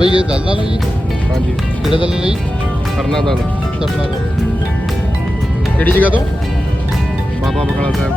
ਜੀ ਇਹ ਦਲ ਨਾਲ ਹੈ? ਜੀ ਹਾਂਜੀ। ਕਿਹੜੇ ਦਲ ਨਾਲ ਜੀ ਕਰਨਾ ਦਲ। ਦਲ। ਕਿਹੜੀ ਜਗ੍ਹਾ ਤੋਂ? ਬਾਬਾ ਬਕਾਲਾ ਸਾਹਿਬ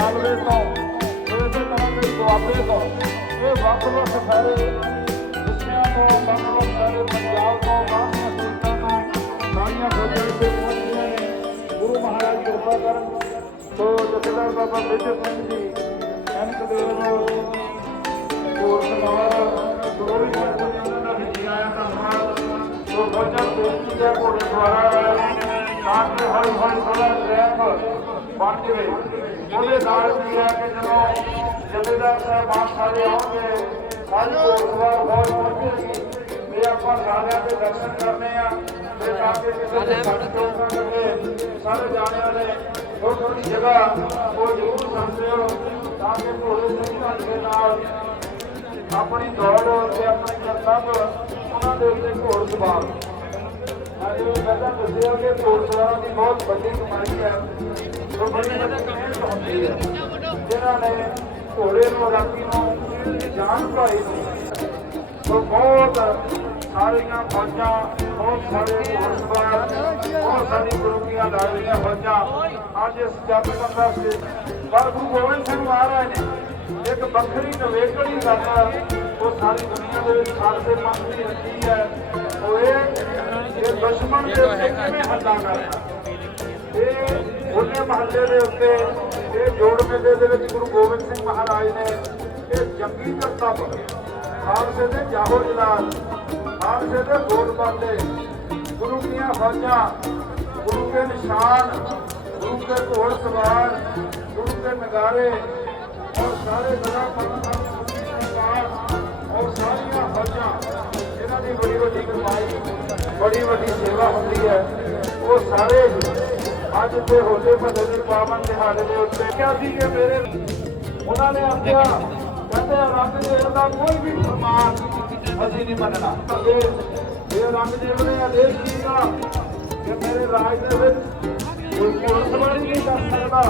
ਮਾਲਵੇ ਤੋਂ ਇਸੇ ਤਰ੍ਹਾਂ ਕੋਈ ਦੁਆਬੇ ਤੋਂ। ਇਹ ਵੱਖ ਵੱਖ ਸਾਰੇ ਵਿਸ਼ਿਆਂ ਤੋਂ, ਵੱਖ ਵੱਖ ਸਾਰੇ ਪੰਜਾਬ ਤੋਂ, ਬਾਹਰਲੀਆਂ ਸਟੇਟਾਂ ਤੋਂ, ਸਾਰੀਆਂ ਫੌਜਾਂ ਇੱਥੇ ਪਹੁੰਚੀਆਂ ਨੇ। ਗੁਰੂ ਮਹਾਰਾਜ ਕਿਰਪਾ ਕਰਨ ਸੋ ਜਥੇਦਾਰ ਬਾਬਾ ਮੇਜਰ ਸਿੰਘ ਜੀ, ਐਨਕ ਦੇਵ ਹੋਰ ਸਮਾਰ ਗੋਰੀ ਕਰਦੇ ਉਹਨਾਂ ਦਾ ਜੀ ਆਇਆ ਧੰਨਵਾਦ ਸੋ ਫੌਜਾਂ ਬੇਨਤੀ ਹੈ ਘੋੜੇ ਦੁਆਰਾ ਤਾਂ ਕਿ ਹੌਲੀ ਹੌਲੀ ਥੋੜਾ ਟ੍ਰੈਕ ਬਣ ਜਾਵੇ ਉਹਦੇ ਨਾਲ ਕੀ ਹੈ ਕਿ ਜਦੋਂ ਜਥੇਦਾਰ ਸਾਹਿਬ ਸਾਹਿਬਾਨ ਸਾਰੇ ਆਉਣਗੇ, ਸਾਰੀ ਘੋੜਸਵਾਰ ਬਹੁਤ ਪਹੁੰਚੇਗੀ। ਤੇ ਆਪਾਂ ਸਾਰਿਆਂ ਦੇ ਦਰਸ਼ਨ ਕਰਨੇ ਆ, ਤੇ ਤਾਂ ਕਿ ਕਿਸੇ ਦੇ ਸੱਟ ਚੋਟ ਸਾਰੇ ਜਾਣਿਆਂ ਨੇ ਥੋੜੀ ਥੋੜੀ ਜਗ੍ਹਾ ਉਹ ਜ਼ਰੂਰ ਸਮਝਿਓ, ਤਾਂ ਕਿ ਘੋੜੇ ਸਿੰਘ ਦੇ ਨਾਲ ਆਪਣੀ ਦੌੜ ਤੇ ਆਪਣੇ ਕਰਤੱਵ ਉਹਨਾਂ ਦੇ ਉੱਤੇ ਘੋੜ ਸਵਾਰ। ਅੱਜ ਮੈਂ ਪਹਿਲਾਂ ਦੱਸਿਆ ਕਿ ਘੋੜ ਦੀ ਬਹੁਤ ਵੱਡੀ ਕਮਾਈ ਹੈ। ਉਹ ਬੜੀ ਹੁੰਦੀ ਹੈ, ਜਿਨ੍ਹਾਂ ਨੇ ਘੋੜੇ ਨੂੰ ਰਾਤੀ ਨੂੰ, ਜਾਨ ਭਾਈ ਨੂੰ ਬਹੁਤ ਸਾਰੀਆਂ ਫੌਜਾਂ, ਬਹੁਤ ਸਾਰੇ ਘੋੜ ਸਵਾਰ ਬਹੁਤ ਸਾਰੀ ਗੁਰੂਆਂ ਲਾੜੀਆਂ ਫੌਜਾਂ। ਅੱਜ ਇਸ ਜੱਟ ਬੰਦਾ ਸੇ। ਪਰ ਗੁਰੂ ਗੋਬਿੰਦ ਸਿੰਘ ਮਹਾਰਾਜ ਨੇ ਇੱਕ ਵੱਖਰੀ ਨਵੇਕੜੀ ਗੱਲ ਉਹ ਸਾਰੀ ਦੁਨੀਆ ਦੇ ਵਿੱਚ ਖਾਲਸੇ ਪੰਥ ਦੀ ਰੱਖੀ ਹੈ। ਉਹ ਇਹ ਦੁਸ਼ਮਣ ਦੇ ਉੱਤੇ ਕਿਵੇਂ ਹੱਲਾ ਕਰਨਾ? ਇਹ ਉਹਨੇ ਮਹੱਲੇ ਦੇ ਉੱਤੇ, ਇਹ ਜੋੜ ਮੇਲੇ ਦੇ ਵਿੱਚ ਗੁਰੂ ਗੋਬਿੰਦ ਸਿੰਘ ਮਹਾਰਾਜ ਨੇ ਇਹ ਜੰਗੀ ਕਰਤੱਵ ਖਾਲਸੇ ਦੇ ਜਾਹੋ ਜਲਾਲ, ਖਾਲਸੇ ਦੇ ਗੋਲ ਬਾਲੇ, ਗੁਰੂ ਦੀਆਂ ਫੌਜਾਂ, ਗੁਰੂ ਕੇ ਨਿਸ਼ਾਨ, ਗੁਰੂ ਦੇ ਘੋੜ ਸਵਾਰ, ਗੁਰੂ ਦੇ ਨਗਾਰੇ ਔਰ ਸਾਰੇ ਬੜਾ ਪਰਮ ਸਰਕਾਰ ਔਰ ਸਾਰੀਆਂ ਫੌਜਾਂ, ਇਹਨਾਂ ਦੀ ਬੜੀ ਵੱਡੀ ਕਮਾਈ ਬੜੀ ਵੱਡੀ ਸੇਵਾ ਹੁੰਦੀ ਹੈ। ਉਹ ਸਾਰੇ ਅੱਜ ਤੇ ਹੋਲੇ ਮਹੱਲੇ ਦੇ ਪਾਵਨ ਦਿਹਾੜੇ ਦੇ ਉੱਤੇ ਕਿਹਾ ਸੀ ਕਿ ਮੇਰੇ ਉਹਨਾਂ ਨੇ ਆਖਿਆ, ਕਹਿੰਦੇ ਰੰਗ ਦੇਵ ਦਾ ਕੋਈ ਵੀ ਫਰਮਾਨ ਅਸੀਂ ਨਹੀਂ ਮੰਨਣਾ। ਤੇ ਇਹ ਰੰਗ ਦੇਵ ਨੇ ਆਦੇਸ਼ ਕੀਤਾ ਕਿ ਮੇਰੇ ਰਾਜ ਦੇ ਵਿੱਚ ਕੋਈ ਪੁਲਿਸ ਨਹੀਂ ਕਰ ਸਕਦਾ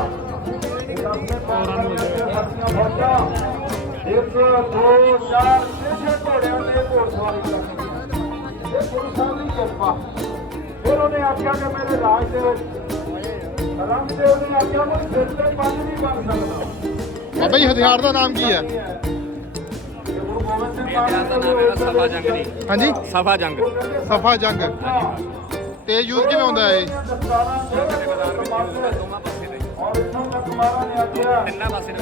ਆਪਣੇ ਪਾਰਾਂ ਨੂੰ ਸਾਥੀਆਂ ਫੌਜਾਂ ਇੱਕ ਦੋ ਚਾਰ ਛੇ ਛੇ ਘੋੜਿਆਂ ਦੇ ਘੋੜਸਵਾਰੀ ਕਰਨੀ ਇਹ ਗੁਰੂ ਸਾਹਿਬ ਕਿਰਪਾ ਫਿਰ ਉਹਨੇ ਆਖਿਆ ਕਿ ਮੇਰੇ ਰਾਜ ਦੇ ਵਿੱਚ ਰੰਗ ਦੇਵ ਨੇ ਆਖਿਆ ਮੈਂ ਸਿਰ ਤੇ ਪੰਜ ਨਹੀਂ ਬਣ ਸਕਦਾ। ਬਾਬਾ ਜੀ ਹਥਿਆਰ ਦਾ ਨਾਮ ਕੀ ਹੈ? ਗੁਰੂ ਗੋਬਿੰਦ ਸਿੰਘ ਇਤਿਹਾਸ ਦਾ ਨਾਮ ਇਹਦਾ ਸਭਾ ਜੰਗ ਨਹੀਂ ਹਾਂਜੀ? ਸਭਾ ਜੰਗ। ਸਫਾ ਜੰਗ। ਤੇ ਯੂਜ਼ ਕਿਵੇਂ ਹੁੰਦਾ ਹੈ ਇਹ? ਦੋਵਾਂ ਪਾਸੇ ਦੇ। ਔਰ ਇੱਥੋਂ ਤੱਕ ਮਹਾਰਾਜ ਨੇ ਆਖਿਆ ਤਿੰਨਾਂ ਪਾਸੇ ਦੇ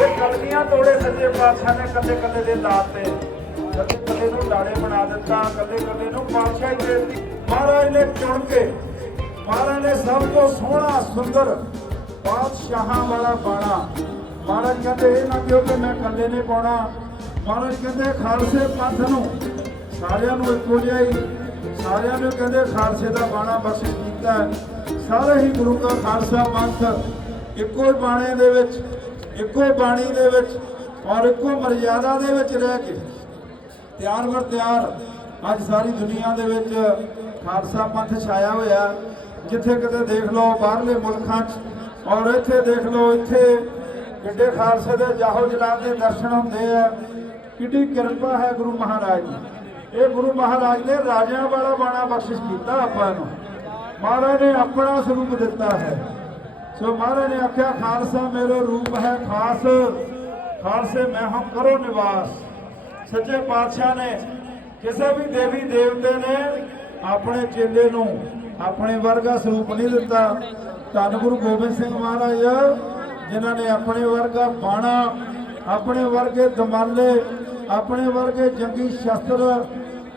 ਇਹ ਕਲਗੀਆਂ ਤੋੜੇ ਸੱਜੇ ਪਾਤਸ਼ਾਹ ਨੇ ਕੱਲੇ ਕੱਲੇ ਦੇ ਦਾਤੇ ਕੱਲੇ ਕੱਲੇ ਨੂੰ ਲਾੜੇ ਬਣਾ ਦਿੱਤਾ ਕੱਲੇ ਕੱਲੇ ਨੂੰ ਪਾਤਸ਼ਾਹ ਦੇ ਦਿੱਤੀ। ਮਹਾਰਾਜ ਨੇ ਚੁਣ ਕੇ, ਮਹਾਰਾਜ ਨੇ ਸਭ ਤੋਂ ਸੋਹਣਾ, ਸੁੰਦਰ ਬਾਦਸ਼ਾਹਾਂ ਵਾਲਾ ਬਾਣਾ। ਮਹਾਰਾਜ ਕਹਿੰਦੇ, ਇਹ ਨਾ ਕਿਉਂ ਕਿ ਮੈਂ ਕੱਲੇ ਨੇ ਪਾਉਣਾ। ਮਹਾਰਾਜ ਕਹਿੰਦੇ, ਖਾਲਸੇ ਪੰਥ ਨੂੰ ਸਾਰਿਆਂ ਨੂੰ ਇੱਕੋ ਜਿਹਾ ਹੀ। ਸਾਰਿਆਂ ਨੂੰ ਕਹਿੰਦੇ, ਖਾਲਸੇ ਦਾ ਬਾਣਾ ਬਖਸ਼ਿਸ਼ ਕੀਤਾ ਸਾਰੇ ਹੀ ਗੁਰੂ ਦਾ ਖਾਲਸਾ ਪੰਥ ਇੱਕੋ ਹੀ ਬਾਣੇ ਦੇ ਵਿੱਚ, ਇੱਕੋ ਬਾਣੀ ਦੇ ਵਿੱਚ ਔਰ ਇੱਕੋ ਮਰਜ਼ਾਦਾ ਦੇ ਵਿੱਚ ਰਹਿ ਕੇ ਤਿਆਰ ਵਰ ਤਿਆਰ। ਅੱਜ ਸਾਰੀ ਦੁਨੀਆ ਦੇ ਵਿੱਚ ਖਾਲਸਾ ਪੰਥ ਛਾਇਆ ਹੋਇਆ। ਜਿੱਥੇ ਕਿਤੇ ਦੇਖ ਲਓ ਬਾਹਰਲੇ ਮੁਲਕਾਂ 'ਚ ਔਰ ਇੱਥੇ ਦੇਖ ਲਓ ਇੱਥੇ ਕਿੱਡੇ ਖਾਲਸੇ ਦੇ ਜਾਹੋ ਜਲਾਲ ਦੇ ਦਰਸ਼ਨ ਹੁੰਦੇ ਆ। ਕਿੱਡੀ ਕਿਰਪਾ ਹੈ ਗੁਰੂ ਮਹਾਰਾਜ ਦੀ। ਇਹ ਗੁਰੂ ਮਹਾਰਾਜ ਨੇ ਰਾਜਿਆਂ ਵਾਲਾ ਬਾਣਾ ਬਖਸ਼ਿਸ਼ ਕੀਤਾ ਆਪਾਂ ਨੂੰ। ਮਹਾਰਾਜ ਨੇ ਆਪਣਾ ਸਰੂਪ ਦਿੱਤਾ ਹੈ। ਸੋ ਮਹਾਰਾਜ ਨੇ ਆਖਿਆ, ਖਾਲਸਾ ਮੇਰਾ ਰੂਪ ਹੈ ਖਾਸ। ਖਾਲਸੇ ਮੈਂ ਹਮ ਕਰੋ ਨਿਵਾਸ। ਸੱਚੇ ਪਾਤਸ਼ਾਹ ਨੇ ਕਿਸੇ ਵੀ ਦੇਵੀ ਦੇਵਤੇ ਨੇ ਆਪਣੇ ਚੇਲੇ ਨੂੰ ਆਪਣੇ ਵਰਗਾ ਸਰੂਪ ਨਹੀਂ ਦਿੱਤਾ। ਧੰਨ ਗੁਰੂ ਗੋਬਿੰਦ ਸਿੰਘ ਮਹਾਰਾਜ, ਜਿਨ੍ਹਾਂ ਨੇ ਆਪਣੇ ਵਰਗਾ ਬਾਣਾ, ਆਪਣੇ ਵਰਗੇ ਦਮਾਲੇ, ਆਪਣੇ ਵਰਗੇ ਜੰਗੀ ਸ਼ਸਤਰ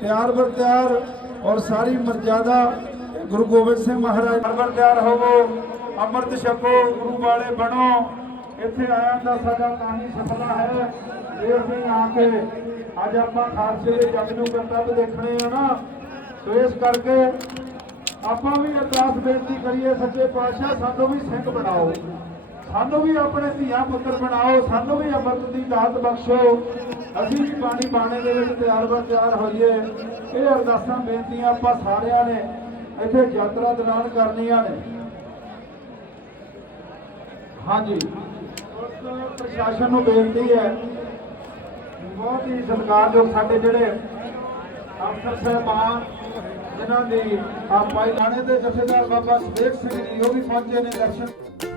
ਤਿਆਰ ਬਰ ਤਿਆਰ ਔਰ ਸਾਰੀ ਮਰਜ਼ਾਦਾ ਗੁਰੂ ਗੋਬਿੰਦ ਸਿੰਘ ਮਹਾਰਾਜ ਬਰ ਤਿਆਰ ਹੋਵੋ, ਅੰਮ੍ਰਿਤ ਛਕੋ, ਗੁਰੂ ਵਾਲੇ ਬਣੋ। ਇੱਥੇ ਆਇਆ ਤਾਂ ਸਾਡਾ ਤਾਂ ਹੀ ਸਫਲਾ ਹੈ। ਜੇ ਅਸੀਂ ਆ ਕੇ ਅੱਜ ਆਪਾਂ ਖਾਲਸੇ ਦੇ ਜੱਗ ਨੂੰ ਕਰਤੱਵ ਦੇਖਣੇ ਆ ਨਾ, ਸੋ ਇਸ ਕਰਕੇ ਆਪਾਂ ਵੀ ਅਰਦਾਸ ਬੇਨਤੀ ਕਰੀਏ, ਸੱਚੇ ਪਾਤਸ਼ਾਹ, ਸਾਨੂੰ ਵੀ ਸਿੰਘ ਬਣਾਓ। ਸਾਨੂੰ ਵੀ ਆਪਣੇ ਧੀਆ ਪੁੱਤਰ ਬਣਾਓ, ਸਾਨੂੰ ਵੀ ਅੰਮ੍ਰਿਤ ਦੀ ਦਾਤ ਬਖਸ਼ੋ। ਅਸੀਂ ਵੀ ਬਾਣੀ ਬਾਣੇ ਦੇ ਵਿੱਚ ਤਿਆਰ ਬਰ ਤਿਆਰ ਹੋਈਏ। ਇਹ ਅਰਦਾਸਾਂ, ਬੇਨਤੀਆਂ ਆਪਾਂ ਸਾਰਿਆਂ ਨੇ ਇੱਥੇ ਯਾਤਰਾ ਦੌਰਾਨ ਕਰਨੀਆਂ ਨੇ। ਹਾਂਜੀ। ਪ੍ਰਸ਼ਾਸਨ ਨੂੰ ਬੇਨਤੀ ਹੈ ਬਹੁਤ ਹੀ ਸਤਿਕਾਰਯੋਗ ਸਾਡੇ ਜਿਹੜੇ ਅਫਸਰ ਸਾਹਿਬਾਨ, ਜਿਨ੍ਹਾਂ ਦੀ ਆਪਾਈ ਲਾਣੇ ਦੇ ਜਥੇਦਾਰ ਬਾਬਾ ਸੁਦੇਵ ਸਿੰਘ ਜੀ, ਉਹ ਵੀ ਪਹੁੰਚੇ ਨੇ ਦਰਸ਼ਨ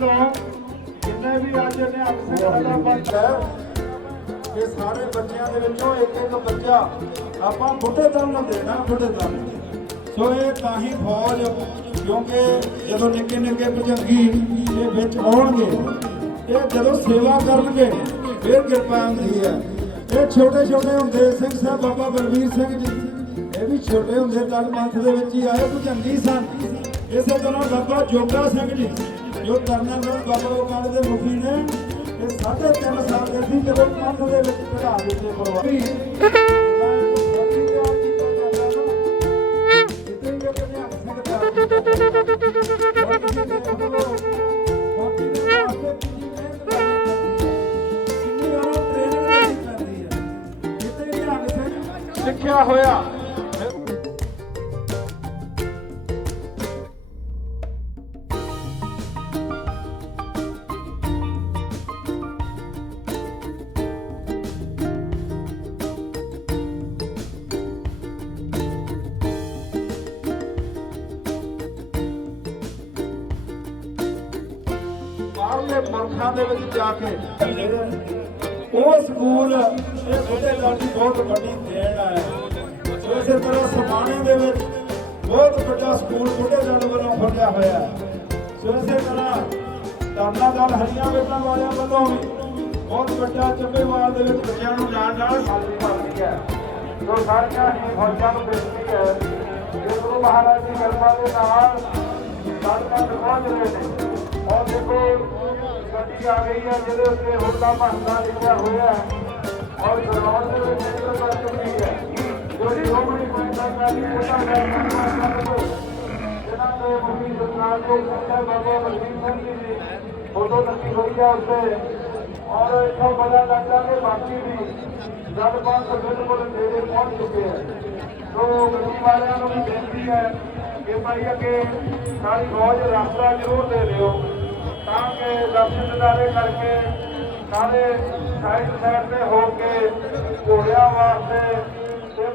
ਤੋਂ ਜਿੰਨੇ ਵੀ ਅੱਜ ਨੇ ਅਫਸਰਾਂ ਦਾ ਪੰਚ ਇਹ ਸਾਰੇ ਬੱਚਿਆਂ ਦੇ ਵਿੱਚੋਂ ਇੱਕ ਇੱਕ ਬੱਚਾ ਆਪਾਂ ਬੁੱਢੇ ਦਲ ਨੂੰ ਦੇਣਾ, ਬੁੱਢੇ ਦਲ ਸੋ ਇਹ ਤਾਂ ਹੀ ਫੌਜ, ਕਿਉਂਕਿ ਜਦੋਂ ਨਿੱਕੇ ਨਿੱਕੇ ਭਜੰਗੀ ਇਹ ਵਿੱਚ ਆਉਣਗੇ, ਇਹ ਜਦੋਂ ਸੇਵਾ ਕਰਨਗੇ, ਫਿਰ ਕਿਰਪਾ ਹੁੰਦੀ ਹੈ। ਇਹ ਛੋਟੇ ਛੋਟੇ ਹੁੰਦੇ ਸਿੰਘ ਸਾਹਿਬ ਬਾਬਾ ਬਲਵੀਰ ਸਿੰਘ ਜੀ, ਇਹ ਵੀ ਛੋਟੇ ਹੁੰਦੇ ਦਲ ਪੰਥ ਦੇ ਵਿੱਚ ਹੀ ਆਏ ਭਜੰਗੀ ਸਨ। ਇਸੇ ਤਰ੍ਹਾਂ ਬਾਬਾ ਜੋਗਾ ਸਿੰਘ ਜੀ ਜੋ ਤਰਨਾ ਨੂੰ ਬਾਬਾ ਲੋਕਾਂ ਦੇ ਮੁਖੀ ਨੇ ਇਹ ਸਾਢੇ ਤਿੰਨ ਸਾਲ ਦੇ ਸੀ ਜਦੋਂ ਪੰਥ ਦੇ ਵਿੱਚ ਚੜਾ ਦਿੱਤੇ ਪਰਵਾਹੀ ਸਿੱਖਿਆ ਹੋਇਆ। ਦੇ ਵਿੱਚ ਬਹੁਤ ਵੱਡਾ ਸਕੂਲ ਬੁੱਢੇ ਦਲ ਵੱਲੋਂ ਖੋਲ੍ਹਿਆ ਹੋਇਆ ਹੈ। ਸੋ ਇਸੇ ਤਰ੍ਹਾਂ ਤਰਨਾ ਦਲ ਹਰੀਆਂ ਵੇਟਾਂ ਵਾਲਿਆਂ ਵੱਲੋਂ ਵੀ ਬਹੁਤ ਵੱਡਾ ਚੱਬੇਵਾਲ ਦੇ ਵਿੱਚ ਬੱਚਿਆਂ ਨੂੰ ਨਾਲ ਨਾਲ ਸਾਲੀ ਕਰਦੀ ਹੈ। ਸੋ ਸਾਰੀਆਂ ਹੀ ਫੌਜਾਂ ਨੂੰ ਬੇਨਤੀ ਹੈ ਕਿ ਗੁਰੂ ਮਹਾਰਾਜ ਦੀ ਕਿਰਪਾ ਦੇ ਨਾਲ ਸਾਡੇ ਪਹੁੰਚ ਰਹੇ ਨੇ। ਔਰ ਦੇਖੋ, ਗੱਡੀ ਆ ਗਈ ਹੈ, ਜਿਹਦੇ ਉੱਤੇ ਹੁੱਲਾ ਮਹੱਲਾ ਲਿਖਿਆ ਹੋਇਆ ਹੈ ਔਰ ਗਰਾਊਂਡ ਦੇ ਵਿੱਚ ਇੱਕ ਕਰ ਚੁੱਕੀ ਹੈ, ਜੋ ਜੀ ਫੋਟੋ ਲੱਗੀ ਹੋਈ ਹੈ ਉੱਤੇ ਔਰ ਇੱਥੋਂ ਪਤਾ ਲੱਗਦਾ ਕਿ ਬਾਕੀ ਵੀ ਗੱਲਬਾਤ ਬਿਲਕੁਲ ਨੇੜੇ ਪਹੁੰਚ ਚੁੱਕੇ ਹੈ ਸੋ ਗੱਡੀ ਵਾਲਿਆਂ ਨੂੰ ਵੀ ਬੇਨਤੀ ਹੈ ਕਿ ਭਾਈ ਅੱਗੇ ਸਾਰੀ ਰੋਜ਼ ਰਸਤਾ ਜ਼ਰੂਰ ਦੇ ਦਿਓ ਤਾਂ ਕਿ ਦਰਸ਼ਨ ਦਿਦਾਰੇ ਕਰਕੇ ਸਾਰੇ ਸਾਈਡ ਸਾਈਡ ਤੇ ਹੋ ਕੇ ਘੋੜਿਆਂ ਵਾਸਤੇ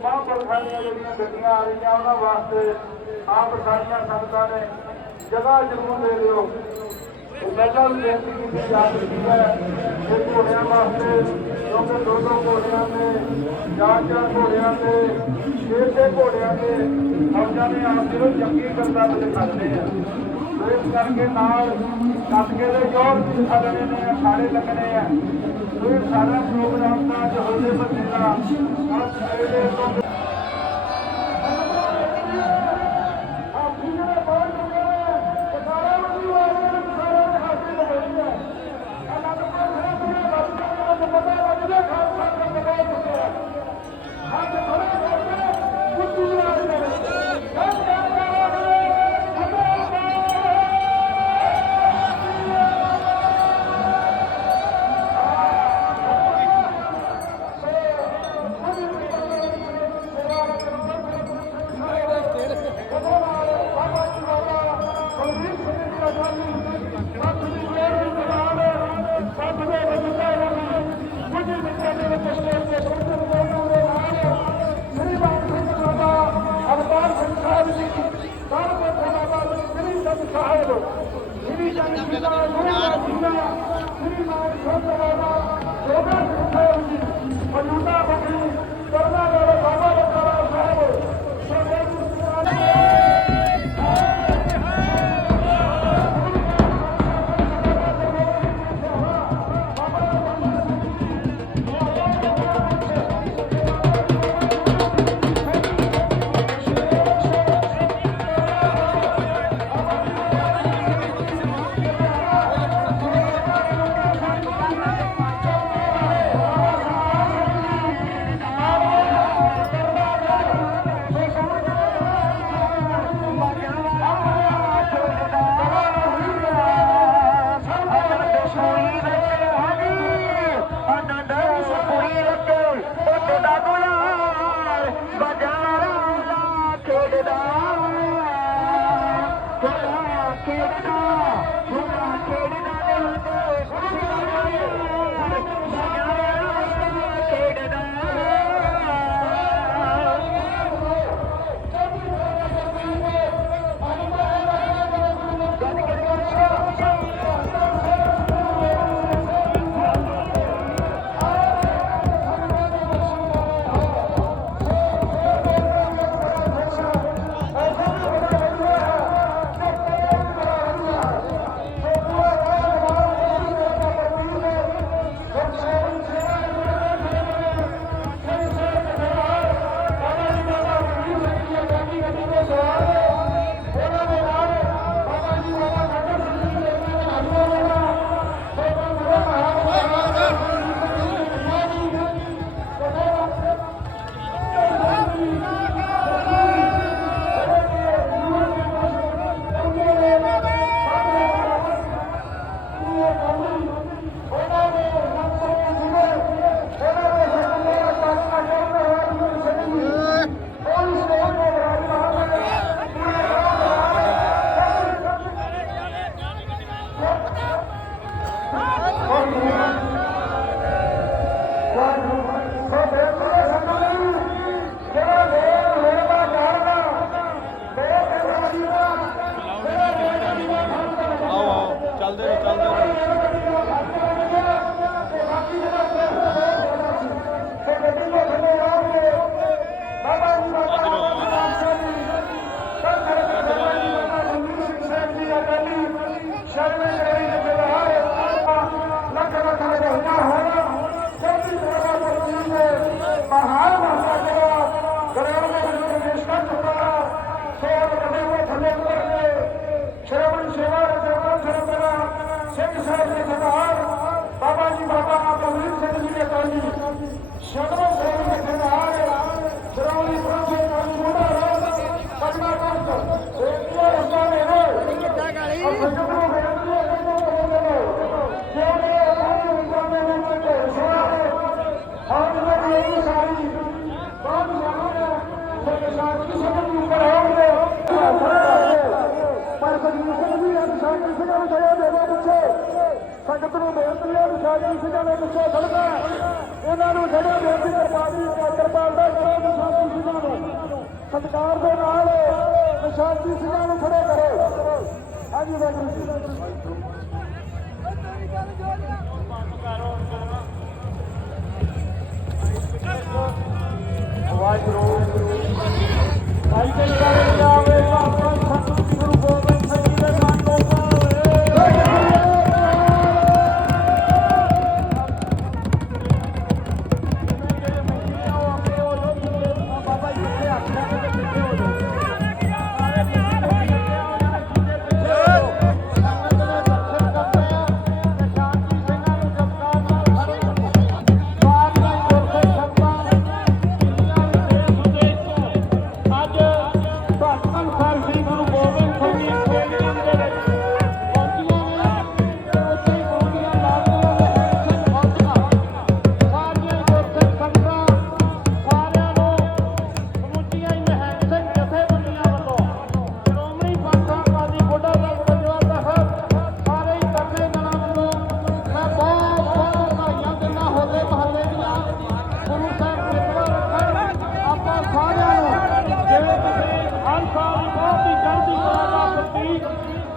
ਮਹਾਂਪੁਰਖਾਂ ਦੀਆਂ ਜਿਹੜੀਆਂ ਗੱਡੀਆਂ ਆ ਰਹੀਆਂ, ਉਹਨਾਂ ਵਾਸਤੇ ਆਪ ਸਾਰੀਆਂ ਸੰਗਤਾਂ ਨੇ ਜਗ੍ਹਾ ਜ਼ਰੂਰ ਦੇ ਦਿਓ। ਪਹਿਲਾਂ ਵੀ ਬੇਨਤੀ ਕੀਤੀ ਜਾ ਚੁੱਕੀ ਹੈ ਕਿ ਘੋੜਿਆਂ ਵਾਸਤੇ, ਕਿਉਂਕਿ ਦੋ ਦੋ ਘੋੜਿਆਂ ਤੇ, ਚਾਰ ਚਾਰ ਘੋੜਿਆਂ ਤੇ, ਛੇ ਛੇ ਘੋੜਿਆਂ ਤੇ ਫੌਜਾਂ ਨੇ ਆਪ ਨੂੰ ਜੰਗੀ ਕਰਤੱਵ ਦਿਖਾਉਂਦੇ ਆ। ਇਸ ਕਰਕੇ ਨਾਲ ਕੱਟ ਕੇ ਦੇ ਜੋਰ ਸਾਡੇ ਨੇ ਅਖਾੜੇ ਲੱਗਣੇ ਆ। ਸਾਰਾ ਪ੍ਰੋਗਰਾਮ ਦਾ ਜੋ ਬੱਚੇ ਦਾ ਅੱਜ ਸਵੇਰੇ ਤੋਂ ਮੌਜੂਦਾ ਸੰਗਤ ਨੂੰ ਬੇਨਤੀ ਹੈ ਅਨਸਾਨੀ ਸਿੰਘਾਂ ਦੇ ਪਿੱਛੇ ਖੜਨਾ ਇਹਨਾਂ ਨੂੰ ਜਿਹੜੇ ਬੇਨਤੀ ਕਰਪਾਲੀ ਕਰਪਾਲ ਦਾ ਕਰੋ ਅਨਸਾਨੀ ਸਿੰਘਾਂ ਨੂੰ ਸਤਿਕਾਰ ਦੇ ਨਾਲ ਅਨਸਾਨੀ ਸਿੰਘਾਂ ਨੂੰ ਖੜੇ ਕਰੋ ਹਾਂਜੀ ਵਾਹਿਗੁਰੂ ਜੀ ਵਾਹਿਗੁਰੂ ਭਾਈ ਤੇ ਜਾਵੇ ਜਾਵੇ ਬਾਬਾ ਸਤਿਗੁਰੂ ਗੁਰੂ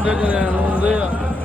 这个弄的这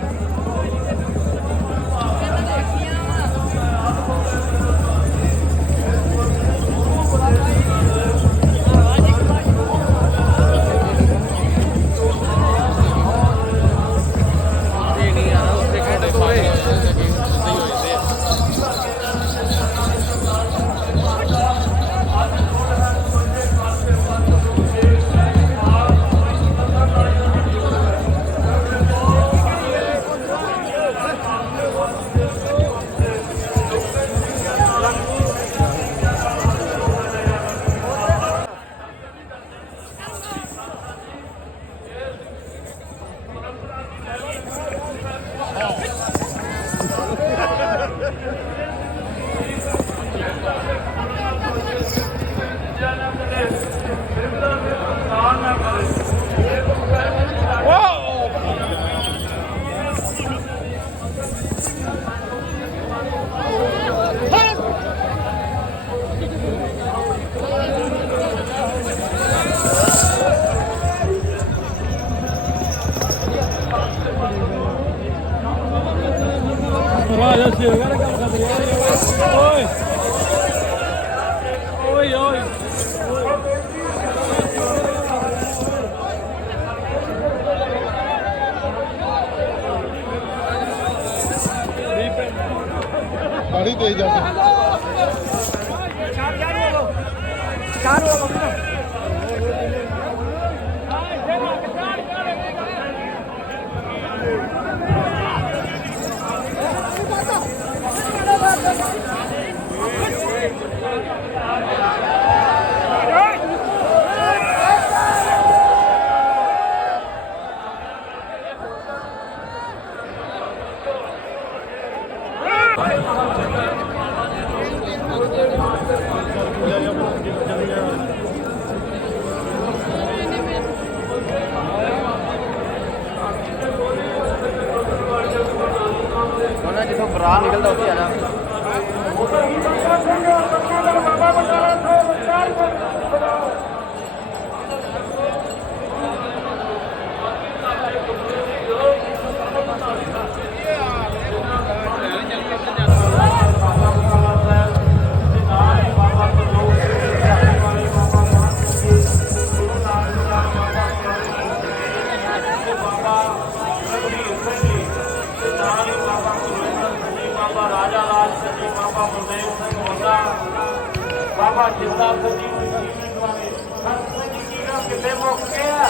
পেয়ে যাবেন được ਕਿੰਨੇ ਮੌਕੇ ਆ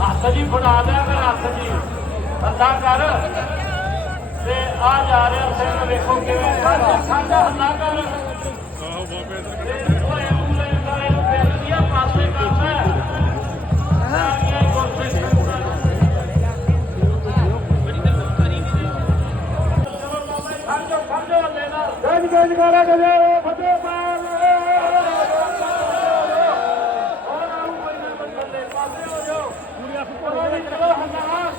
ਹੱਥ ਜੀ ਫੜਾ ਦੇ ਅਗਰ ਹੱਥ ਜੀ ਅੱਧਾ ਕਰ ਤੇ ਆ ਜਾ ਰਿਹਾ ਸਿੰਘ ਵੇਖੋ ਕਿਵੇਂ ਸਾਡਾ ਸਾਡਾ ਹੱਲਾ ਕਰ ਆਹੋ ਬਾਬੇ ਦਾ ਕੋਈ ਮੂਲੇ ਕਰੇ ਨੂੰ ਪੈਰ ਦੀਆਂ ਪਾਸੇ ਕਰਦਾ ਹਾਂ ਇਹ ਕੋਈ system Gel gel gel gel. يا فكر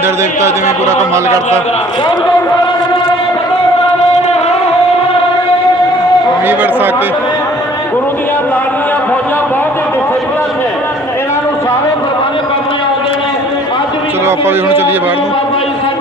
ਇੰਦਰ ਦੇਵਤਾ ਜੀ ਨੇ ਪੂਰਾ ਕਮਾਲ ਕਰਤਾ। ਮੀਂਹ ਵਰਸਾ ਕੇ ਗੁਰੂ ਦੀਆਂ ਲਾੜੀਆਂ ਫੌਜਾਂ ਬਹੁਤ ਡਿਸਿਪਲਨ ਨੇ। ਇਹਨਾਂ ਨੂੰ ਸਾਰੇ ਪ੍ਰਬੰਧ ਕਰਨੇ ਆਉਂਦੇ ਨੇ। ਅੱਜ ਵੀ ਚਲੋ ਆਪਾਂ ਵੀ ਹੁਣ ਚੱਲੀਏ ਬਾਹਰ ਨੂੰ।